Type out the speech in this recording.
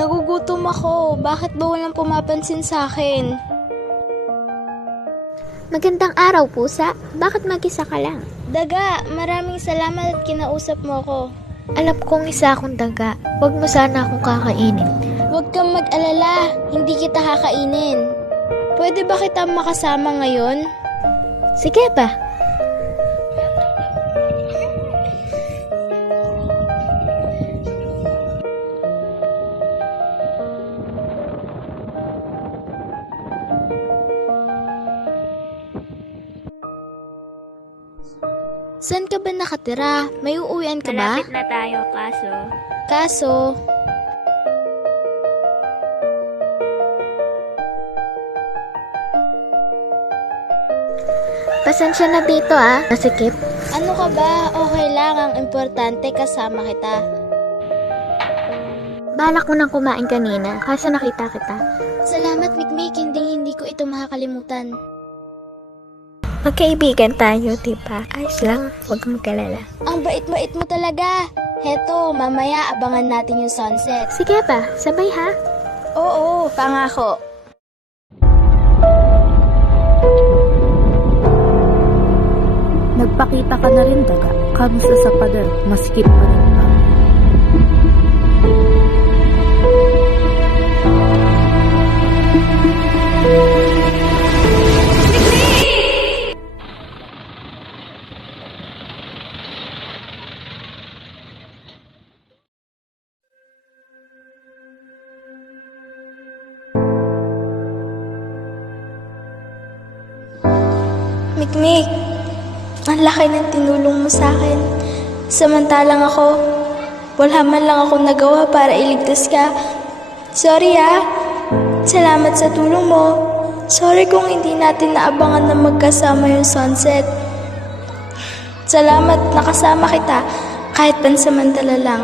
Nagugutom ako. Bakit ba walang pumapansin sa akin? Magandang araw, pusa. Bakit mag-isa ka lang? Daga, maraming salamat at kinausap mo ko. Alam kong isa akong daga. Huwag mo sana akong kakainin. Huwag kang mag-alala. Hindi kita kakainin. Pwede ba kita makasama ngayon? Sige ba? Saan ka ba nakatira? May uuwian ka ba? Malapit na tayo, Kaso, Pasensya na dito nasikip. ano ka ba? Okay lang. Ang importante kasama kita. Balak mo nang kumain kanina, kaso nakita kita. Salamat, Mikmik. Hindi ko ito makakalimutan. Magkaibigan tayo, diba? Ayos lang, huwag kang magkalala. Ang bait-bait mo talaga. Heto, mamaya abangan natin yung sunset. Sige ba? Sabay ha? Oo, pangako. Nagpakita ka na rin, daga. Kamusta sa pader? Masikip pa rin ba? Mikmik, ang laki ng tinulong mo sa akin. Samantalang ako, wala man lang ako nagawa para iligtas ka. Sorry Salamat sa tulong mo. Sorry kung hindi natin naabangan na magkasama yung sunset. Salamat nakasama kita kahit pansamantala lang.